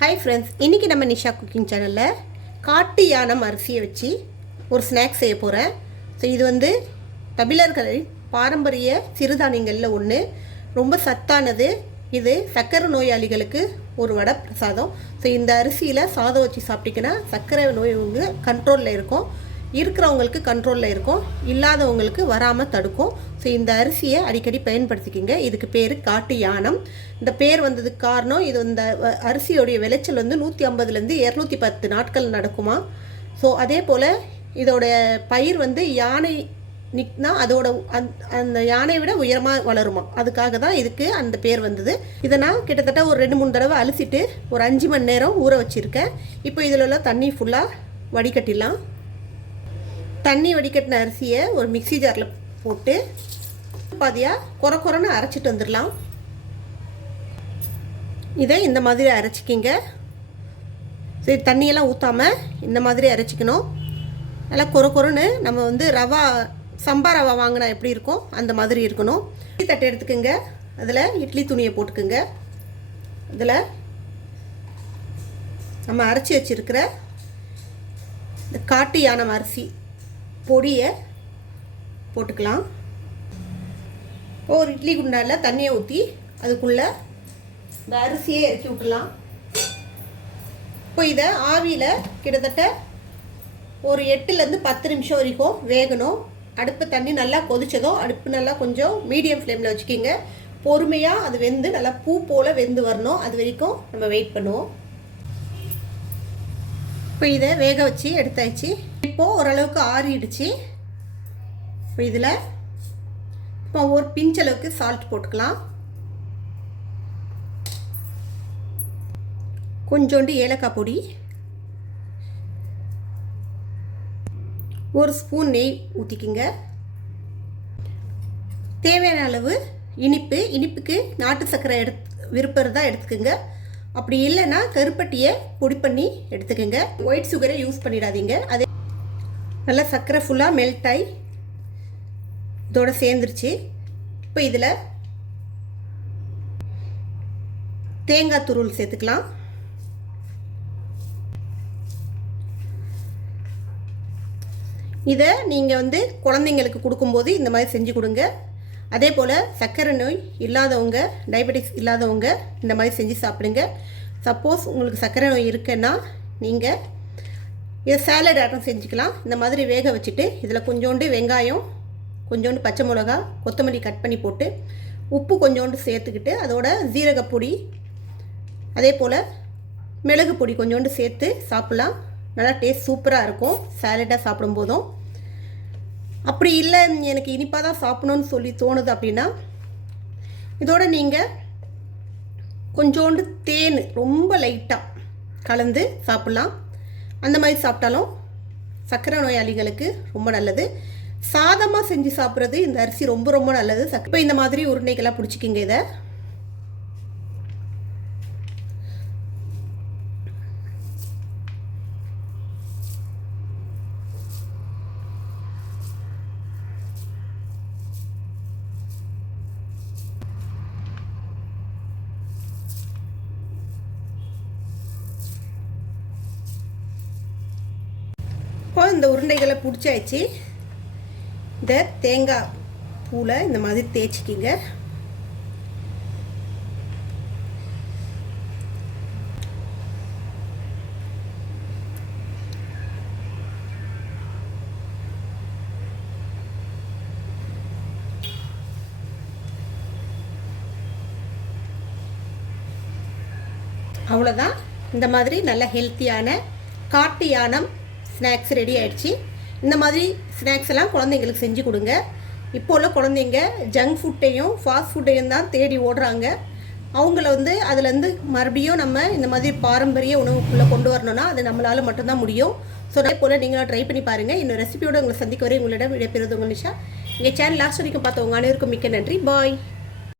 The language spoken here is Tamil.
ஹாய் ஃப்ரெண்ட்ஸ், இன்றைக்கி நம்ம நிஷா குக்கிங் சேனலில் காட்டு யானம் அரிசியை வச்சு ஒரு ஸ்நாக்ஸ் செய்ய போகிறேன். ஸோ இது வந்து தமிழர்களின் பாரம்பரிய சிறுதானியங்களில் ஒன்று, ரொம்ப சத்தானது. இது சர்க்கரை நோயாளிகளுக்கு ஒரு வரப்பிரசாதம். ஸோ இந்த அரிசியில் சாதம் வச்சு சாப்பிட்டிங்கன்னா சர்க்கரை நோய் வந்து கண்ட்ரோலில் இருக்கும், இருக்கிறவங்களுக்கு கண்ட்ரோலில் இருக்கும், இல்லாதவங்களுக்கு வராமல் தடுக்கும். ஸோ இந்த அரிசியை அடிக்கடி பயன்படுத்திக்கிங்க. இதுக்கு பேர் காட்டு யானம். இந்த பேர் வந்ததுக்கு காரணம், இது இந்த அரிசியோடைய விளைச்சல் வந்து 150லேருந்து 210 நாட்கள் நடக்குமா. ஸோ அதே போல் இதோடைய பயிர் வந்து யானை நிற்னா அதோட அந்த யானையை விட உயரமாக வளருமா. அதுக்காக தான் இதுக்கு அந்த பேர் வந்தது. இதை நான் கிட்டத்தட்ட ஒரு 2-3 தடவை அலசிட்டு ஒரு 5 மணி நேரம் ஊற வச்சுருக்கேன். இப்போ இதில் உள்ள தண்ணி ஃபுல்லாக வடிகட்டிடலாம். தண்ணி வடிகட்டின அரிசியை ஒரு மிக்சி ஜாரில் போட்டு பாதியாக குறைன்னு அரைச்சிட்டு வந்துடலாம். இதை இந்த மாதிரி அரைச்சிக்கிங்க. சரி, தண்ணியெல்லாம் ஊற்றாமல் இந்த மாதிரி அரைச்சிக்கணும். நல்லா குறைன்னு நம்ம வந்து ரவா சம்பா ரவா வாங்கினா எப்படி இருக்கும் அந்த மாதிரி இருக்கணும். இட்லி தட்டை எடுத்துக்கோங்க, அதில் இட்லி துணியை போட்டுக்குங்க. அதில் நம்ம அரைச்சி வச்சுருக்கிற இந்த காட்டு யானம் அரிசி பொடியை போட்டுக்கலாம். ஒரு இட்லி குண்டானில் தண்ணியை ஊற்றி அதுக்குள்ளே இந்த அரிசியை இறக்கி விட்டுலாம். இப்போ இதை ஆவியில் கிட்டத்தட்ட ஒரு 8லேருந்து 10 நிமிஷம் வரைக்கும் வேகணும். அடுப்பு தண்ணி நல்லா கொதிச்சதும் அடுப்பு நல்லா கொஞ்சம் மீடியம் ஃப்ளேமில் வச்சுக்கிங்க. பொறுமையாக அது வெந்து நல்லா பூ போல் வெந்து வரணும். அது வரைக்கும் நம்ம வெயிட் பண்ணுவோம். இப்போ இதை வேக வச்சு எடுத்தாச்சு. இப்போது ஓரளவுக்கு ஆறிடுச்சு. இப்போ இதில் இப்போ ஒரு பிஞ்சளவுக்கு சால்ட் போட்டுக்கலாம். கொஞ்சோண்டு ஏலக்காய் பொடி, ஒரு ஸ்பூன் நெய் ஊற்றிக்கிங்க. தேவையான அளவு இனிப்புக்கு நாட்டு சர்க்கரை விருப்பம் தான் எடுத்துக்கோங்க. அப்படி இல்லைன்னா கருப்பட்டியை பொடி பண்ணி எடுத்துக்கோங்க. ஒயிட் சுகரை யூஸ் பண்ணிடாதீங்க. அதே நல்லா சர்க்கரை ஃபுல்லாக மெல்ட் ஆகி இதோட சேர்ந்துருச்சு. இப்போ இதில் தேங்காய் துருவல் சேர்த்துக்கலாம். இதை நீங்கள் வந்து குழந்தைங்களுக்கு கொடுக்கும்போது இந்த மாதிரி செஞ்சு கொடுங்க. அதே போல் சர்க்கரை நோய் இல்லாதவங்க, டயபெட்டிக்ஸ் இல்லாதவங்க இந்த மாதிரி செஞ்சு சாப்பிடுங்க. சப்போஸ் உங்களுக்கு சர்க்கரை நோய் இருக்குன்னா நீங்கள் இதை சாலட் ஆட்டம் செஞ்சுக்கலாம். இந்த மாதிரி வேக வச்சுட்டு இதில் கொஞ்சோண்டு வெங்காயம், கொஞ்சோண்டு பச்சை மிளகா, கொத்தமல்லி கட் பண்ணி போட்டு உப்பு கொஞ்சோண்டு சேர்த்துக்கிட்டு அதோட ஜீரகப்பொடி அதே போல் மிளகு பொடி கொஞ்சோண்டு சேர்த்து சாப்பிட்லாம். நல்லா டேஸ்ட் சூப்பராக இருக்கும் சாலட்டாக சாப்பிடும்போதும். அப்படி இல்லை எனக்கு இனிப்பாக தான் சாப்பிடணுன்னு சொல்லி தோணுது அப்படின்னா இதோட நீங்கள் கொஞ்சோண்டு தேன் ரொம்ப லைட்டாக கலந்து சாப்பிட்லாம். அந்த மாதிரி சாப்பிட்டாலும் சர்க்கரை நோயாளிகளுக்கு ரொம்ப நல்லது. சாதமாக செஞ்சு சாப்பிட்றது இந்த அரிசி ரொம்ப நல்லது. இப்போ இந்த மாதிரி உருண்டைக்கெல்லாம் பிடிச்சிக்கிங்க. இதை இப்போ இந்த உருண்டைகளை பிடிச்சாச்சு. இந்த தேங்காய் பூவில் இந்த மாதிரி தேய்ச்சிக்கிங்க. அவ்வளோதான். இந்த மாதிரி நல்ல ஹெல்த்தியான காட்டு யானம் ஸ்நாக்ஸ் ரெடி ஆகிடுச்சு. இந்த மாதிரி ஸ்நாக்ஸ் எல்லாம் குழந்தைங்களுக்கு செஞ்சு கொடுங்க. இப்போ உள்ள குழந்தைங்க ஜங்க் ஃபுட்டையும் ஃபாஸ்ட் ஃபுட்டையும் தான் தேடி ஓடுறாங்க. அவங்கள வந்து அதுலேருந்து மறுபடியும் நம்ம இந்த மாதிரி பாரம்பரிய உணவுக்குள்ளே கொண்டு வரணும்னா அது நம்மளால் மட்டும்தான் முடியும். ஸோ அதே போல் நீங்களும் ட்ரை பண்ணி பாருங்கள். இன்னும் ரெசிபியோடு உங்களை சந்திக்க வரை உங்களிடம் விடைபெறுவது உங்கள் நிஷா. எங்கள் சேனல் லாஸ்ட் வரைக்கும் பார்த்தவங்க அனைவருக்கும் மிக்க நன்றி. பாய்.